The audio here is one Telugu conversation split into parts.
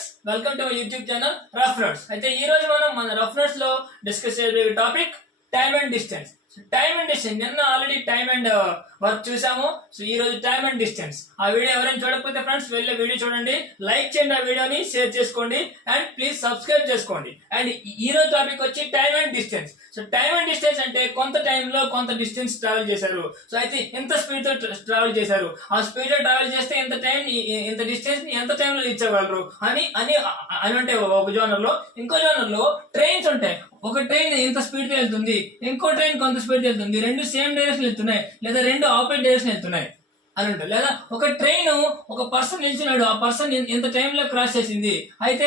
Friends, welcome to my YouTube channel rough notes. అయితే ఈ రోజు మనం మన రఫ్ నోట్స్ లో డిస్కస్ చేసే topic time and distance. Time and distance నిన్న ఆల్రెడీ టైమ్ అండ్ వర్క్ చూసాము. సో ఈ రోజు టైమ్ అండ్ డిస్టెన్స్. ఆ వీడియో ఎవరైనా చూడకపోతే ఫ్రెండ్స్ వెళ్ళే వీడియో చూడండి, లైక్ చేయండి, ఆ వీడియోని షేర్ చేసుకోండి అండ్ ప్లీజ్ సబ్స్క్రైబ్ చేసుకోండి. అండ్ ఈ రోజు టాపిక్ వచ్చి time and distance. So time and distance అంటే కొంత టైంలో కొంత డిస్టెన్స్ ట్రావెల్ చేశారు. సో అయితే ఎంత స్పీడ్ తో ట్రావెల్ చేశారు, ఆ స్పీడ్ లో ట్రావెల్ చేస్తే ఎంత టైం, ఎంత డిస్టెన్స్ ఎంత టైంలో రీచ్ అవ్వగలరు అని అని అని ఉంటాయి ఒక జోనర్ లో. ఇంకో జోనర్ లో ట్రైన్స్ ఉంటాయి. ఒక ట్రైన్ ఎంత స్పీడ్ తో వెళ్తుంది, ఇంకో ట్రైన్ కొంత స్పీడ్ తో వెళ్తుంది, రెండు సేమ్ డైరెక్షన్ వెళ్తున్నాయి లేదా రెండు ఆపోజిట్ డైరెక్షన్ వెళ్తున్నాయి అని ఉంటుంది. లేదా ఒక ట్రైన్ ఒక పర్సన్ నిల్చున్నాడు, ఆ పర్సన్ ఎంత టైంలో క్రాస్ చేసింది, అయితే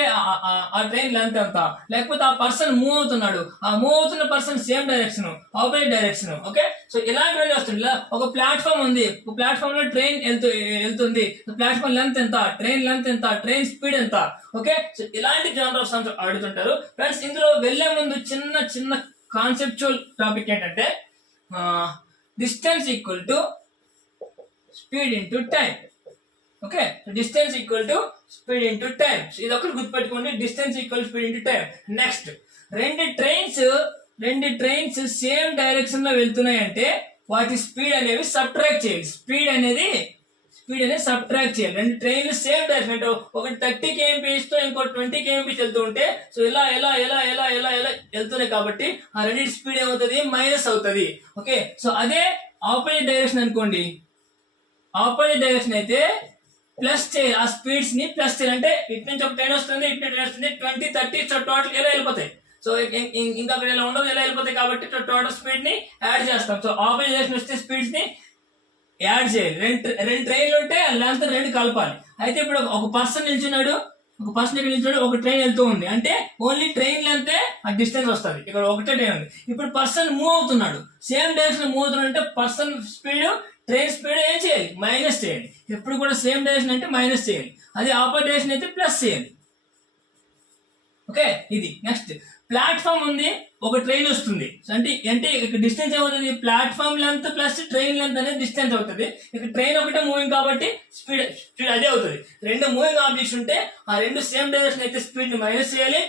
ఆ ట్రైన్ లెంత్ ఎంత, లేకపోతే ఆ పర్సన్ మూవ్ అవుతున్నాడు, ఆ మూవ్ అవుతున్న person same direction opposite direction. Okay, so ఇలాంటివన్నీ వస్తుంది. ఒక ప్లాట్ఫామ్ ఉంది, ఒక ప్లాట్ఫామ్ లో ట్రైన్ వెళ్తుంది, ప్లాట్ఫామ్ లెంత్ ఎంత, ట్రైన్ లెంత్ ఎంత, ట్రైన్ స్పీడ్ ఎంత. ఓకే, సో ఇలాంటి జోనర్ ఆఫ్ సమ్స్ అడుగుతుంటారు ఫ్రెండ్స్. ఇందులో వెళ్లే ముందు చిన్న చిన్న కాన్సెప్చువల్ టాపిక్ ఏంటంటే distance equal to speed into time. Okay, distance equal to speed into time. ఇది ఒకటి గుర్తుపెట్టుకోండి, distance equal speed into time. Next, రెండు ట్రైన్స్ సేమ్ డైరెక్షన్ లో వెళ్తున్నాయి అంటే వాటి స్పీడ్ అనేవి సబ్ట్రాక్ట్ చేయాలి. స్పీడ్ అనేది సబ్ట్రాక్ట్ చేయాలి. రెండు ట్రైన్లు సేమ్ డైరెక్షన్ అంటే ఒకటి 30 kmph తో ఇంకో 20 kmph వెళ్తూ ఉంటే సో ఇలా ఇలా ఇలా ఇలా ఇలా ఇలా వెళ్తున్నాయి కాబట్టి ఆ రెండింటి స్పీడ్ ఏమవుతుంది, మైనస్ అవుతుంది. ఓకే, సో అదే ఆపోజిట్ డైరెక్షన్ అనుకోండి, ఆపోజిట్ డైరెక్షన్ అయితే ప్లస్ చేయాలి, ఆ స్పీడ్స్ ని ప్లస్ చేయాలి. అంటే ఇటు నుంచి ఒక ట్రైన్ వస్తుంది, ఇటు ట్రైన్ వస్తుంది, 20, 30 టోటల్ ఎలా వెళ్ళిపోతాయి. సో ఇంకా అక్కడ ఇలా ఉండదు, ఎలా వెళ్ళిపోతాయి కాబట్టి టోటల్ స్పీడ్ ని యాడ్ చేస్తాం. సో ఆపోజిట్ డైరెక్షన్ వస్తే స్పీడ్స్ ని యాడ్ చేయాలి. రెండు ట్రైన్లు ఉంటే లెంత్ రెండు కలపాలి. అయితే ఇప్పుడు ఒక పర్సన్ నిల్చున్నాడు, ఒక ట్రైన్ వెళ్తూ ఉంది అంటే ఓన్లీ ట్రైన్ లెంతే ఆ డిస్టెన్స్ వస్తుంది. ఇక్కడ ఒకటే ట్రైన్ ఉంది. ఇప్పుడు పర్సన్ మూవ్ అవుతున్నాడు, సేమ్ డైరెక్షన్ మూవ్ అవుతున్నాడు అంటే పర్సన్ స్పీడ్ ట్రైన్ స్పీడ్ ఏం చేయాలి, మైనస్ చేయాలి. ఎప్పుడు కూడా సేమ్ డైరెక్షన్ అంటే మైనస్ చేయాలి, అది ఆపోజిట్ డైరెక్షన్ అయితే ప్లస్ చేయాలి. ఓకే, ఇది నెక్స్ట్. ప్లాట్ఫామ్ ఉంది, ఒక ట్రైన్ వస్తుంది అంటే ఇక్కడ డిస్టెన్స్ ఏమవుతుంది, platform length plus train length అనేది డిస్టెన్స్ అవుతుంది. ఇక్కడ ట్రైన్ ఒకటే మూవింగ్ కాబట్టి స్పీడ్ అదే అవుతుంది. రెండు మూవింగ్ ఆబ్జెక్ట్స్ ఉంటే ఆ రెండు సేమ్ డైరెక్షన్ అయితే స్పీడ్ ని మైనస్ చేయాలి,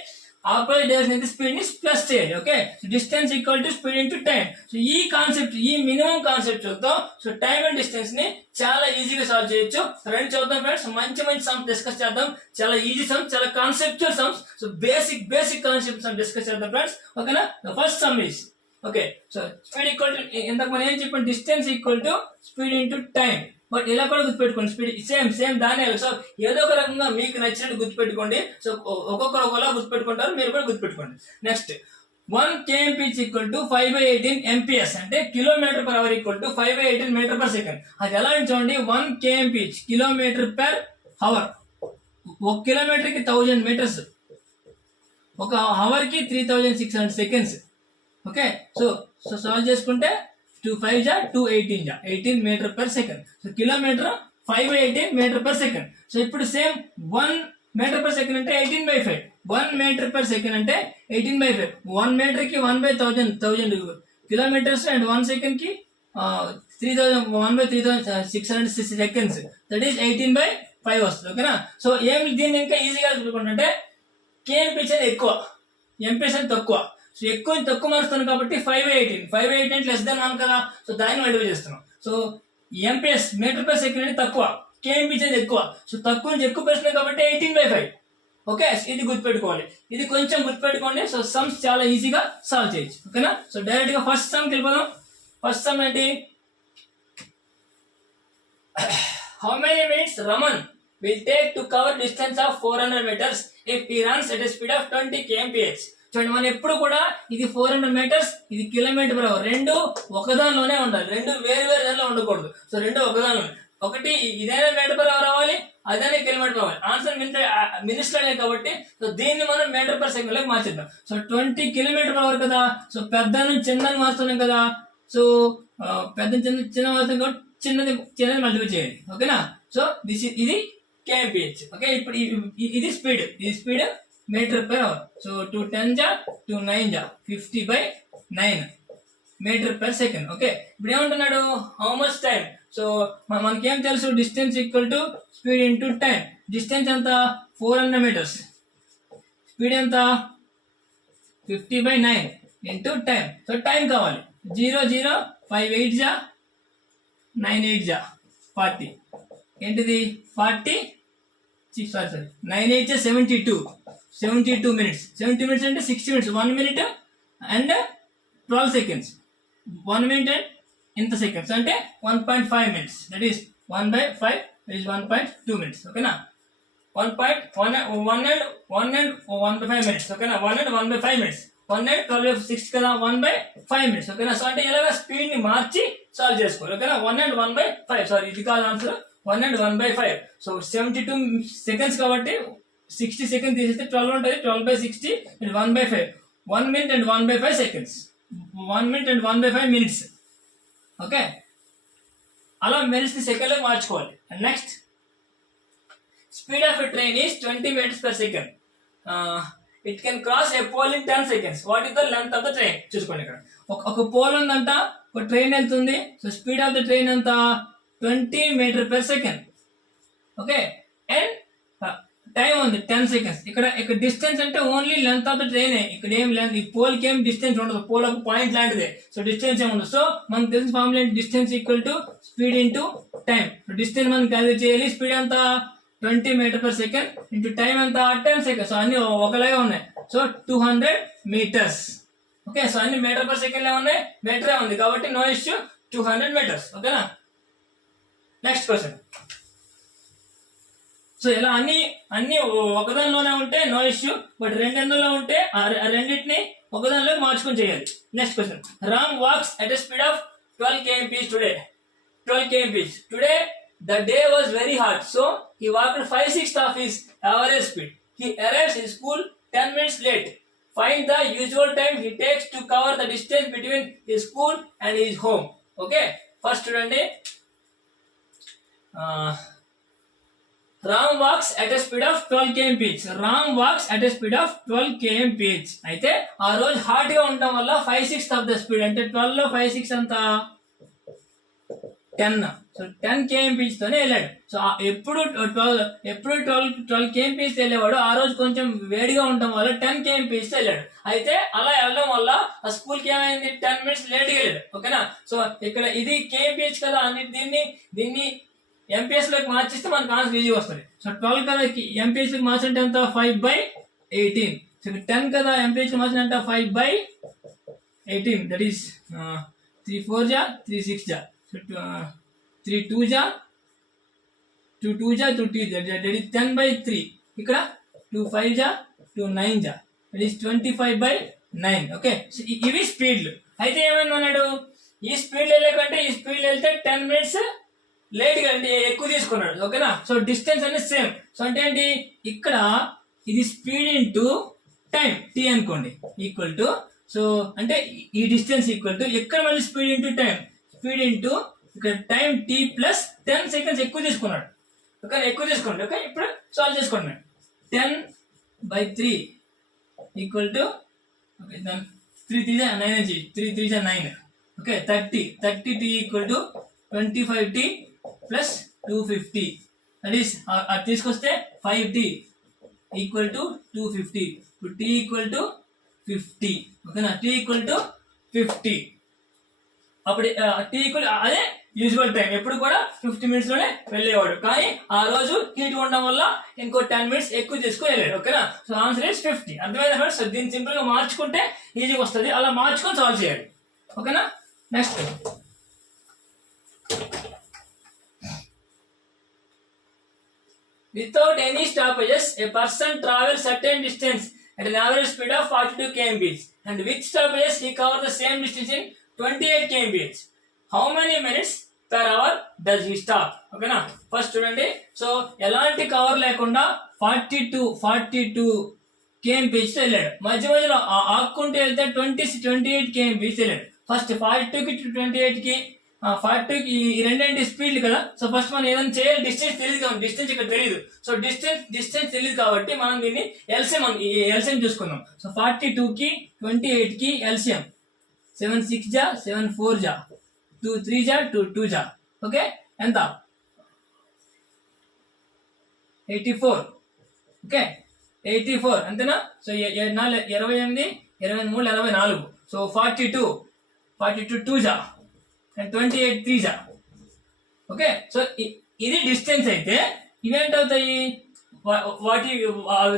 ఆపోజిట్ డైరెక్షన్ అయితే స్పీడ్ ని ప్లస్ చేయాలి. Okay, distance equal to speed into time. So ఈ కాన్సెప్ట్, ఈ మినిమం కాన్సెప్ట్ చూద్దాం. సో టైం అండ్ డిస్టెన్స్ ని చాలా ఈజీగా సాల్వ్ చేయొచ్చు. రెండు చూద్దాం ఫ్రెండ్స్, మంచి సమ్స్ డిస్కస్ చేద్దాం. చాలా ఈజీ సమ్స్, చాలా conceptual sums. So basic concepts discuss చేద్దాం ఫ్రెండ్స్. ఓకేనా, first sum is okay. So speed equal to, ఇంతకు మనం ఏం చెప్పాం, distance equal to speed into time. But ఇలా కూడా గుర్తుపెట్టుకోండి, స్పీడ్ సేమ్ దానే. సో ఏదో ఒక రకంగా మీకు నచ్చినట్టు గుర్తుపెట్టుకోండి. సో ఒక్కొక్కరు ఒకలా గుర్తుపెట్టుకుంటారు, మీరు కూడా గుర్తుపెట్టుకోండి. Next, 1 kmph equal to 5/18 MPS అంటే kilometre per hour equal to 5/18 metre per second. అది ఎలా అని చూడండి, 1 kmph కిలోమీటర్ పర్ అవర్. ఒక కిలోమీటర్ కి 1000 మీటర్స్, ఒక అవర్ కి 3600 సెకండ్స్. ఓకే, సో సాల్వ్ చేసుకుంటే 2 5 జా 2 18 జా 18 metre per second. So kilometre 5/18 metre per second. So ఇప్పుడు సేమ్ 1 మీటర్ పర్ సెకండ్ అంటే 18/5, 1 మీటర్ పర్ సెకండ్ అంటే 18/5. 1 మీటర్ కి 1/1000 కిలోమీటర్స్ అండ్ 1 సెకండ్ కి 1/3600 సెకండ్స్. దట్ ఈస్ 18/5 వస్తుంది. ఓకేనా, సో దీన్ని ఇంకా ఈజీగా చూసుకుంటుంటే KMPH అనేది ఎక్కువ, MPS అనేది తక్కువ. సో తక్కువ మారుస్తాను కాబట్టి 5/18 లెస్ దెన్ 1 కదా, సో దాన్ని మల్టిప్లై చేస్తున్నాం. So MPS metre per second అనేది తక్కువ, KMPH అనేది ఎక్కువ. సో తక్కువ నుంచి ఎక్కువ పెడుతున్నాం కాబట్టి 18/5. ఓకే, ఇది గుర్తుపెట్టుకోవాలి, ఇది కొంచెం గుర్తుపెట్టుకోండి. సో సమ్స్ చాలా ఈజీగా సాల్వ్ చేయొచ్చు. ఓకేనా, సో డైరెక్ట్ గా ఫస్ట్ సమ్ వెళ్ళిపోదాం. ఫస్ట్ సమ్ ఏంటి, how many minutes Raman will take to cover distance of 400 meters if he runs at a speed of 20 kmph. చూడండి, మనం ఎప్పుడు కూడా ఇది 400 మీటర్స్, ఇది కిలోమీటర్ పర్ అవర్, రెండు ఒకదానిలోనే ఉండాలి, రెండు వేరు దానిలో ఉండకూడదు. సో రెండు ఒకదానిలో, ఒకటి ఇదైనా మీటర్ పర్ అవర్ అవ్వాలి, అదైనా kilometre per hour. Answer minutes లోనే కాబట్టి సో దీన్ని మనం మీటర్ పర్ సెకండ్ లోకి మార్చేద్దాం. సో 20 కిలోమీటర్ పర్ అవర్ కదా, సో పెద్ద నుంచి చిన్నది మార్చుతున్నాం కదా. సో పెద్ద చిన్న మారుతాం కాబట్టి చిన్నది మల్టిప్లై చేయాలి. ఓకేనా, సో ఇది KMPH. ఓకే, ఇప్పుడు ఇది speed metre per hour. So 2 10 జా 2 9 జా 50/9 మీటర్ పర్ సెకండ్. ఓకే, ఇప్పుడు ఏమంటున్నాడు, హౌ మచ్ టైం. సో మనకేం తెలుసు, distance equal to speed into time. Distance ఎంత 400 మీటర్స్, స్పీడ్ ఎంత 50/9 ఇంటూ టైం. సో టైం కావాలి 0 0 5 8 జా 9 8 జా 40 ఏంటిది 40 సారీ 9 8 జా 72 minutes. 70 minutes అంటే 60 minutes, 1 minute and 12 seconds. 1 minute and ఇంత సెకండ్స్ అంటే 1.5 minutes. That is 1/5 is 1.2 minutes. ఓకేనా 1.1 and 1/5 minutes. ఓకేనా 1 and 1/5 minutes. 1 and 12/6 కదా 1/5 minutes. ఓకేనా సో అంటే ఇలాగ స్పీడ్ ని మార్చి సాల్వ్ చేసుకోవాలి. ఓకేనా 1 and 1/5 సారీ ఇది కాదు ఆన్సర్ 1 and 1/5. సో 72 seconds కాబట్టి 60 seconds తీసేస్తే 12 ఉంటుంది 12/60 and 1/5 1 minute and 1/5 seconds 1 minute and 1/5 minutes. Okay అలా మినిట్స్ ని సెకండ్ లో మార్చుకోవాలి. And next speed of a train is 20 meters per second. It can cross a pole in 10 seconds. What is the length of the train? చూసుకోండి ఇక్కడ ఒక పోల్ ఉందంట, ఒక ట్రైన్ వెళ్తుంది. So speed of the train అంత 20 meters per second. Okay and time ఉంది 10 seconds. ఇక్కడ డిస్టెన్స్ అంటే only length of the train. ఇక్కడ ఏం లెంత్ ఈ పోల్ కి ఏం డిస్టెన్స్ ఉండదు, పోల్ ఒక పాయింట్ లాంటిదే. సో డిస్టెన్స్ ఏమి ఉండదు. సో మనకు తెలిసిన formula distance equal to speed into time. Distance మనం క్యాలిక్యులేట్ చేయాలి. స్పీడ్ ఎంత 20 meters per second into time ఎంత 10 seconds. సో అన్ని ఒకలాగే ఉన్నాయి. So 200 meters. ఓకే సో అన్ని మీటర్ పర్ సెకండ్ లో ఉన్నాయి, మీటరే ఉంది కాబట్టి నో ఇష్యూ 200 meters. ఓకేనా నెక్స్ట్ క్వశ్చన్. సో ఇలా అన్ని ఒకదానిలోనే ఉంటే నో ఇష్యూ, బట్ రెండులో ఉంటే రెండింటిని ఒకదానిలో మార్చుకొని చేయాలి. Next question. Ram walks at a speed of 12 km today. 12 km today the day was very hot, so he walked 5/6 of his average speed. He arrives in school 10 minutes late. Find the usual time he takes to cover the distance between his school and his home. Okay, first చూడండి. Ram walks at a speed of 12 km. Ram walks at a speed of 12 km. అయితే ఆ రోజు హాట్ గా ఉండటం వల్ల 5/6 ఆఫ్ ద స్పీడ్ అంటే 12 లో 5/6 అంత 10. సో 10 km తోనే వెళ్ళాడు. సో ఎప్పుడు 12 km వెళ్ళేవాడు. ఆ రోజు కొంచెం వేడిగా ఉండటం వల్ల 10 km వెళ్ళాడు. అయితే అలా వెళ్ళడం వల్ల ఆ స్కూల్ కి ఏమైంది 10 minutes లేట్ గా వెళ్ళాడు. ఓకేనా సో ఇక్కడ ఇది kmph కదా అని దీన్ని ఎంపీఎస్ లోకి మార్చిస్తే మనకు ఆన్సర్ ఈజీ వస్తుంది. సో 12 కదా ఎంపీఎస్ లోకి మార్చంటే ఎంత 5/18. సో 10 కదా ఎంపీఎస్ లో మార్చంటే 5/18. దట్ ఈస్ 3 4 జా 3 6 జా. సో 3 2 జా 2 2 జా 2 2 జా. That is 10/3. ఇక్కడ 2 5 జా 2 9 జా. That is 25/9. ఓకే సో ఇవి స్పీడ్లు. అయితే ఏమైంది అన్నాడు, ఈ స్పీడ్ వెళ్ళకంటే ఈ స్పీడ్ వెళ్తే 10 minutes లేట్ గా అంటే ఎక్కువ తీసుకున్నాడు. ఓకేనా సో డిస్టెన్స్ అనేది సేమ్. సో అంటే ఏంటి ఇక్కడ ఇది స్పీడ్ ఇంటూ టైం టీ అనుకోండి ఈక్వల్ టు, సో అంటే ఈ డిస్టెన్స్ ఈక్వల్ టు ఇక్కడ మళ్ళీ speed into time, speed into ఇక్కడ టైం టీ ప్లస్ 10 seconds ఎక్కువ తీసుకున్నాడు. ఓకే ఎక్కువ తీసుకోండి. ఓకే ఇప్పుడు సాల్వ్ చేసుకోండి. 10/3 ఈక్వల్ టు ఓకే 3 3 9 వచ్చి 3 3 9. Okay 30 T equal to 25t plus 250. That is అది తీసుకొస్తే 5t ఈక్వల్ టు 250. ఇప్పుడు t ఈక్వల్ టు 50. ఓకేనా t ఈక్వల్ టు 50. అప్పుడు t ఈక్వల్ అదే యూజువల్ టైం ఎప్పుడు కూడా 50 minutes లోనే వెళ్ళేవాడు. కానీ ఆ రోజు హీట్ ఉండడం వల్ల ఇంకో 10 minutes ఎక్కువ తీసుకుని వెళ్ళాడు. ఓకేనా సో ఆన్సర్ ఇస్ 50. అర్థమైందా ఫ్రెండ్స్? దీన్ని సింపుల్ గా మార్చుకుంటే ఈజీగా వస్తుంది. అలా మార్చుకొని సాల్వ్ చేయాలి. ఓకేనా next. Without any stoppages, a person travels certain distance at an average speed of 42 km. And with stoppages, he covers the same distance in 28 km. How many minutes per hour does he stop? ఓకేనా ఫస్ట్ చూడండి. సో ఎలాంటి కవర్ లేకుండా 42 km వెళ్ళాడు. మధ్యలో ఆక్కుంటూ వెళ్తే 28 km వెళ్ళాడు. ఫస్ట్ 42 కి 28 కి 42 కి ఈ రెండేంటి స్పీడ్లు కదా. సో ఫస్ట్ మనం ఏదైనా చేయాలి, డిస్టెన్స్ తెలియదు కాబట్టి డిస్టెన్స్ ఇక్కడ తెలియదు. సో డిస్టెన్స్ తెలియదు కాబట్టి మనం దీన్ని ఎల్సిఎం చూసుకుందాం. సో 42 కి 28 కి ఎల్సిఎం 7 6 జా 7 4 జా 2 3 జా 2 2 జా. ఓకే ఎంత 84. ఓకే 84 అంతేనా. సో 28 28 3 44. సో 42 2 జా అండ్ 28 3 జా. ఓకే సో ఇది డిస్టెన్స్ అయితే ఇవేంటి అవుతాయి, వాటి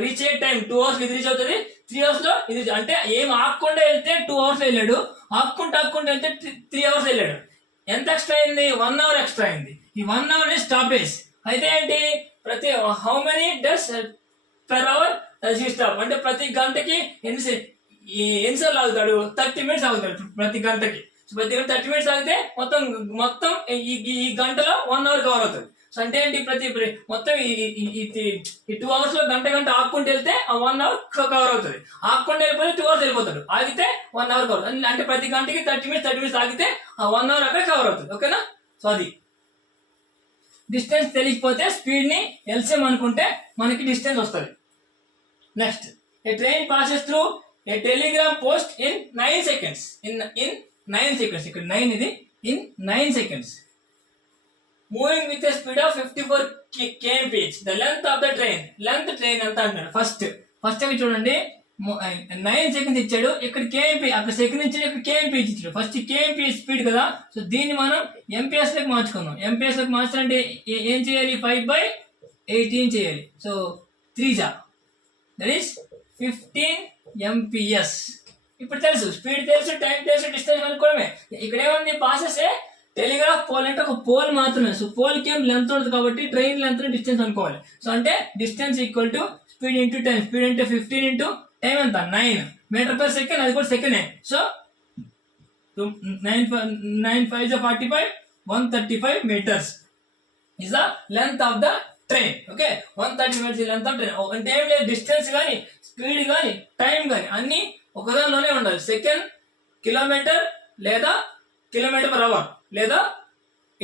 రీచ్ అయ్యే టైం 2 అవర్స్ ఇది రీచ్ అవుతుంది, 3 అవర్స్ లో ఇది అంటే ఏం ఆకుండా వెళ్తే 2 అవర్స్ వెళ్ళాడు, ఆక్కుంటూ వెళ్తే 3 అవర్స్ వెళ్ళాడు. ఎంత ఎక్స్ట్రా అయింది, 1 అవర్ ఎక్స్ట్రా అయింది. ఈ 1 అవర్ స్టాపేజ్ అయితే ఏంటి, ప్రతి how many does per hour stop అంటే ప్రతి గంటకి ఎన్నిసార్లు ఆగుతాడు, 30 మినిట్స్ ఆగుతాడు ప్రతి గంటకి. ప్రతి గంట 30 మినిట్స్ ఆగితే మొత్తం ఈ గంటలో 1 అవర్ కవర్ అవుతుంది. సో అంటే ఏంటి, ప్రతి మొత్తం ఈ 2 అవర్స్ లో గంట ఆక్కుంటూ వెళ్తే ఆ 1 అవర్ కవర్ అవుతుంది. ఆక్కుంటూ వెళ్ళిపోతే 2 అవర్స్ వెళ్ళిపోతాడు, ఆగితే 1 అవర్ కవర్. అంటే ప్రతి గంటకి 30 మినిట్స్ ఆగితే ఆ 1 అవర్ అక్కడ కవర్ అవుతుంది. ఓకేనా. సో అది డిస్టెన్స్ తెలియకపోతే స్పీడ్ ని ఎల్సిఎం అనుకుంటే మనకి డిస్టెన్స్ వస్తుంది. Next, A train passes through a Telegram post in 9 seconds. In 9 seconds, ఇక్కడ 9 ఇది, in 9 seconds. Moving with a speed of 54 kmph. The length of the train. Length train ఎంత అంటున్నారు. ఫస్ట్ అవి చూడండి, 9 seconds ఇచ్చాడు, ఇక్కడ కేఎంపీ, అక్కడ సెకండ్ ఇచ్చాడు, ఇక్కడ కేఎంపీ ఇచ్చాడు. ఫస్ట్ కేఎంపీ స్పీడ్ కదా, సో దీన్ని మనం ఎంపీఎస్ లోకి మార్చుకుందాం. ఎంపీఎస్ లోకి మార్చాలంటే ఏం చేయాలి, 5/18 చేయాలి. సో 3 జా దట్ ఈస్ 15 MPS. ఇప్పుడు తెలుసు, స్పీడ్ తెలుసు, టైం తెలుసు, డిస్టెన్స్ అనుకోవడమే. ఇక్కడ ఏముంది, పాసెస్ టెలిగ్రాఫ్ పోల్ అంటే ఒక పోల్ మాత్రమే. సో పోల్ కి ఏం లెంత్ ఉంటుంది కాబట్టి ట్రైన్ లెంత్ డిస్టెన్స్ అనుకోవాలి. సో అంటే distance equal to speed into time. Speed అంటే 15 ఇంటూ టైం ఎంత 9 మీటర్ పర్ సెకండ్, అది కూడా second. So 9 5 45, 135 meters is the length of the train. Okay 130 meters is length of train. అంటే ఏం లేదు, డిస్టెన్స్ కానీ స్పీడ్ కానీ టైం కానీ అన్ని ఒకదానిలోనే ఉండాలి. సెకండ్, కిలోమీటర్ లేదా కిలోమీటర్ పర్ అవర్, లేదా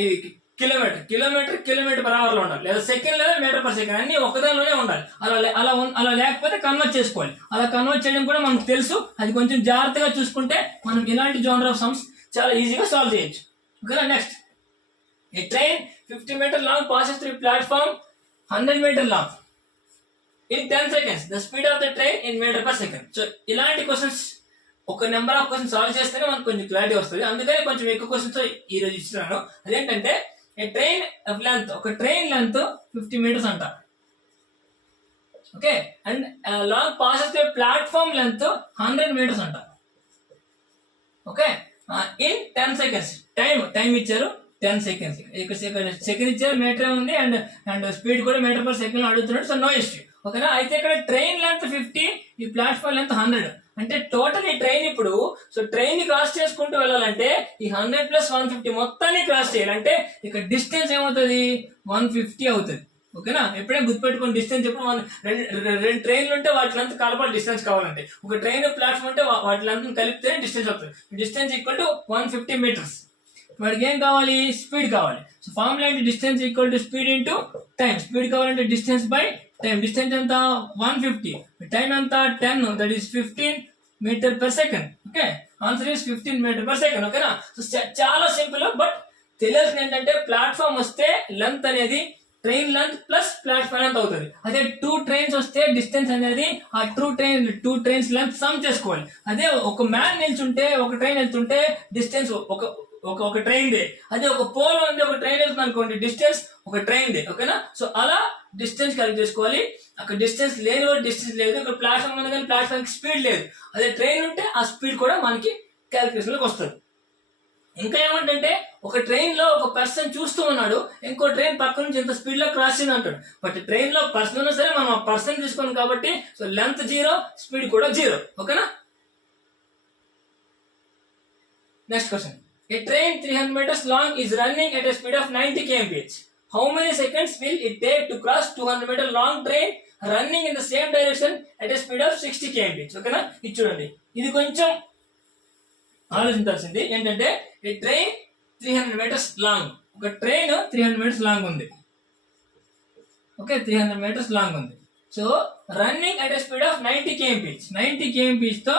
ఇది కిలోమీటర్ పర్ అవర్ లో ఉండాలి, లేదా సెకండ్ లేదా మీటర్ పర్ సెకండ్, అన్ని ఒకదానిలోనే ఉండాలి. అలా లేకపోతే కన్వర్ట్ చేసుకోవాలి. అలా కన్వర్ట్ చేయడం కూడా మనకు తెలుసు. అది కొంచెం జాగ్రత్తగా చూసుకుంటే మనం ఇలాంటి జోనర్ ఆఫ్ సమ్స్ చాలా ఈజీగా సాల్వ్ చేయొచ్చు. ఓకేనా. Next, A train 50 meter long passes through platform 100 meter long in 10 seconds. The speed of the train in meter per second. So ఇలాంటి క్వశ్చన్స్ ఒక నెంబర్ ఆఫ్ క్వశ్చన్ సాల్వ్ చేస్తేనే మనకు కొంచెం క్లారిటీ వస్తుంది. అందుకని కొంచెం ఎక్కువ క్వశ్చన్స్ ఈ రోజు ఇస్తున్నాను. అదేంటంటే ట్రైన్ లెంత్, ఒక ట్రైన్ లెంత్ 50 meters అంట. Okay and long passes through platform length 100 meters అంట. Okay in 10 seconds. టైం ఇచ్చారు 10 seconds. ఇక్కడ సెకండ్ ఇచ్చారు, మీటర్ ఉంది, అండ్ స్పీడ్ కూడా మీటర్ పర్ సెకండ్ అడుగుతున్నాడు. So no issue. ఓకేనా. అయితే ఇక్కడ ట్రైన్ లెంత్ 50, ఈ ప్లాట్ఫామ్ లెంత్ 100. అంటే టోటల్ ఈ ట్రైన్ ఇప్పుడు, సో ట్రైన్ ని క్రాస్ చేసుకుంటూ వెళ్ళాలంటే ఈ 100 + 150 మొత్తాన్ని క్రాస్ చేయాలంటే ఇక్కడ డిస్టెన్స్ ఏమవుతుంది, 150 అవుతుంది. ఓకేనా. ఎప్పుడైనా గుర్తుపెట్టుకుని డిస్టెన్స్ ఎప్పుడు రెండు ట్రైన్లు ఉంటే వాటి లెంత్ కలపాలి డిస్టెన్స్ కావాలంటే. ఒక ట్రైన్ ప్లాట్ఫామ్ అంటే వాటి లెంత్ కలిపితే డిస్టెన్స్ అవుతుంది. Distance equal to 150 meters. వాడికి ఏం కావాలి, స్పీడ్ కావాలి. సో ఫార్ములా ఏంటి, distance equal to speed into time. Speed కావాలంటే డిస్టెన్స్ బై టైం. డిస్టెన్స్ ఎంత 150, టైం ఎంత 10, that is 15 meter per second. Okay answer is 15 meter per second. ఓకేనా. సో చాలా సింపుల్. బట్ తెలియాల్సింది ఏంటంటే ప్లాట్ఫామ్ వస్తే లెంత్ అనేది train length plus platform length అవుతుంది. అదే 2 trains వస్తే డిస్టెన్స్ అనేది ఆ 2 trains లెంత్ సమ్ చేసుకోవాలి. అదే ఒక మ్యాన్ నిల్చుంటే, ఒక ట్రైన్ వెళ్తుంటే డిస్టెన్స్ ఒక ట్రైన్ దే. అదే ఒక పోల్ ఉంది, ఒక ట్రైన్ వెళ్తుంది అనుకోండి, డిస్టెన్స్ ఒక ట్రైన్ దే. ఓకేనా. సో అలా డిస్టెన్స్ క్యాలిక్యులేట్ చేసుకోవాలి. అక్కడ డిస్టెన్స్ లేని వాడు డిస్టెన్స్ లేదు, ఇక్కడ ప్లాట్ఫామ్ ఉంది కానీ ప్లాట్ఫామ్ స్పీడ్ లేదు. అదే ట్రైన్ ఉంటే ఆ స్పీడ్ కూడా మనకి క్యాలిక్యులేషన్ లోకి వస్తుంది. ఇంకా ఏమంటే ఒక ట్రైన్ లో ఒక పర్సన్ చూస్తూ ఉన్నాడు, ఇంకో ట్రైన్ పక్క నుంచి ఎంత స్పీడ్ లో క్రాస్ చేయను అంటాడు. బట్ ట్రైన్ లో పర్సన్ ఉన్నా సరే మనం ఆ పర్సన్ తీసుకోండి కాబట్టి సో లెంత్ 0, స్పీడ్ కూడా 0. ఓకేనా. Next question, a train 300 meters long is running at a speed of 90 kmph. How many seconds will it take to cross 200 meter long train running in the same direction at a speed of 60 kmph? ఓకేనా. ఇది చూడండి, ఇది కొంచెం ఆలోచించాల్సింది. ఏంటంటే ఈ ట్రైన్ 300 meters లాంగ్, ఒక ట్రైన్ 300 meters లాంగ్ ఉంది. ఓకే 300 meters లాంగ్ ఉంది. So running at a speed of 90 kmph. 90 kmph తో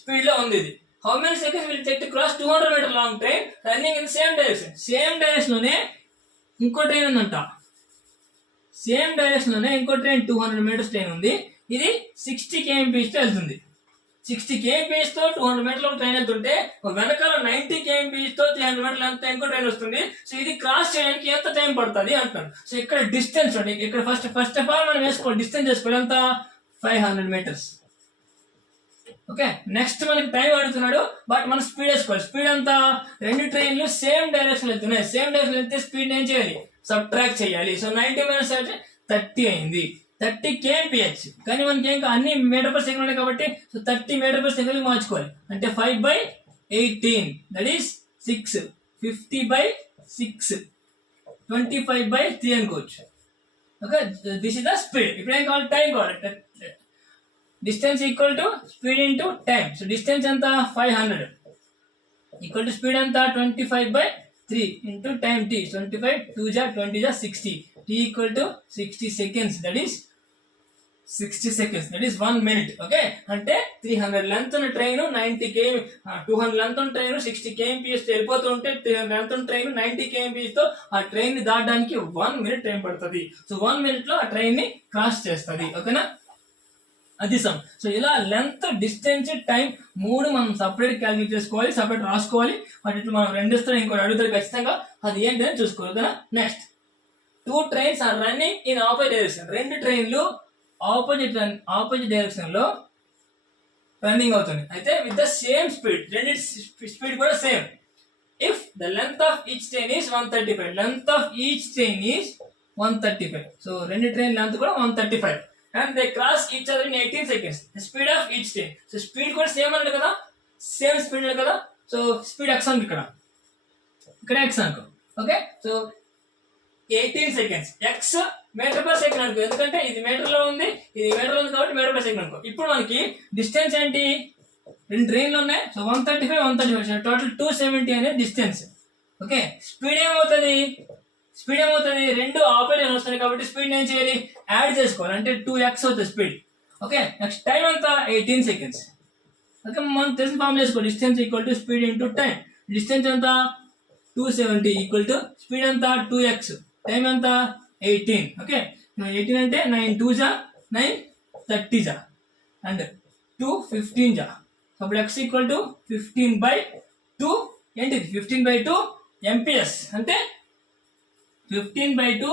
స్పీడ్ లో ఉంది ఇది. How many seconds will it take to cross 200 meter long train running in the same direction? Same direction లోనే ఇంకో ట్రైన్ ఉందంట. సేమ్ డైరెక్షన్ లోనే ఇంకో ట్రైన్ 200 మీటర్స్ ట్రైన్ ఉంది. ఇది 60 kmph తో వెళ్తుంది. 60 kmph తో 200 మీటర్ల ట్రైన్ వెళ్తుంటే వెనకాల 90 kmph తో 300 మీటర్ల అంత ఇంకో ట్రైన్ వస్తుంది. సో ఇది క్రాస్ చేయడానికి ఎంత టైం పడుతుంది అంటున్నాడు. సో ఇక్కడ డిస్టెన్స్ ఇక్కడ ఫస్ట్ ఆఫ్ ఆల్ మనం వేసుకోవాలి, డిస్టెన్స్ వేసుకోవాలి ఎంత 500 మీటర్స్. ఓకే, నెక్స్ట్ మనకి టైం అడుగుతున్నాడు, బట్ మనం స్పీడ్ వేసుకోవాలి. స్పీడ్ అంతా రెండు ట్రైన్లు సేమ్ డైరెక్షన్ వెళ్తున్నాయి. సేమ్ డైరెక్షన్ వెళ్తే స్పీడ్ ఏం చేయాలి, సబ్ట్రాక్ట్ చేయాలి. సో 90 మీటర్స్ అయితే 30 అయింది, 30 kmph. కానీ మనకి ఏం అన్ని మీటర్ పర్ సెకండ్ ఉన్నాయి కాబట్టి సో 30 మీటర్ పర్ సెకండ్ మార్చుకోవాలి. అంటే 5/18 దట్ ఈస్ 6, 50/6, 25/3 అనుకోవచ్చు. Okay, this is the speed. ఇప్పుడు ఏం కావాలి, టైం కావాలి. Distance equal to speed into time. So distance ఎంత 500 ఈక్వల్ టు స్పీడ్ ఎంత 25/3 ఇంటూ టైం t. 25 2 జా 20 జా 60. t equal to 60 seconds that is 60 seconds that is 1 minute. Okay, అంటే 300 లెంత్ ఉన్న ట్రైన్ 90 km 200 లెంత్ ఉన్న ట్రైన్ 60 kmph వెళ్ళిపోతూ ఉంటే 300 లెంత్ ఉన్న ట్రైన్ 90 kmph తో ఆ ట్రైన్ ని దాటడానికి 1 minute టైం పడుతుంది. సో 1 minute లో ఆ ట్రైన్ ని క్రాస్ చేస్తుంది. ఓకేనా, అది సమ్. సో ఇలా లెంత్, డిస్టెన్స్, టైం మూడు మనం సపరేట్ క్యాలిక్యులేట్ చేసుకోవాలి, సపరేట్ రాసుకోవాలి. వాటి మనం రెండు ఇస్తారు, ఇంకోటి అడుగుతారు ఖచ్చితంగా, అది ఏంటి అని చూసుకోవాలి. ఓకేనా, next 2 trains are running in opposite direction. రెండు ట్రైన్లు ఆపోజిట్ డైరెక్షన్ లో రన్నింగ్ అవుతుంది. అయితే విత్ ద సేమ్ స్పీడ్, రెండు స్పీడ్ కూడా same. If the length of each train is 135, length of each train is 135. So రెండు ట్రైన్ లెంత్ కూడా 135. and they cross each other in 18 seconds. The speed of each train. So speed కూడా సేమ్ అన్నది కదా, సేమ్ స్పీడ్ కదా. సో స్పీడ్ x అనుకో, ఇక్కడ x అనుకో. Okay, so 18 seconds. x metre per second అనుకో, ఎందుకంటే ఇది మీటర్ లో ఉంది, ఇది మీటర్ లో ఉంది కాబట్టి మీటర్ పర్ సెకండ్ అనుకో. ఇప్పుడు మనకి డిస్టెన్స్ ఏంటి, రెండు ట్రైన్లు ఉన్నాయి. సో 135 టోటల్ 270 అనేది డిస్టెన్స్. ఓకే, స్పీడ్ ఏమవుతుంది, రెండు ఆపరేషన్ వస్తాయి కాబట్టి స్పీడ్ ఏం చేయాలి, యాడ్ చేసుకోవాలి. అంటే 2x అవుతుంది స్పీడ్. ఓకే, నెక్స్ట్ టైం అంతా 18 seconds. ఓకే, మనం తెలిసిన ఫార్ములా చేసుకోవాలి. Distance equal to speed into time. Distance ఎంత 270 ఈక్వల్ టు స్పీడ్ ఎంత 2x, టైం ఎంత 18. ఓకే, 18 అంటే 9 2 జా 9 30 జా అండ్ 2 15 జా. అప్పుడు x ఈక్వల్ టు 15/2 ఏంటిది 15/2 MPS అంటే 15/2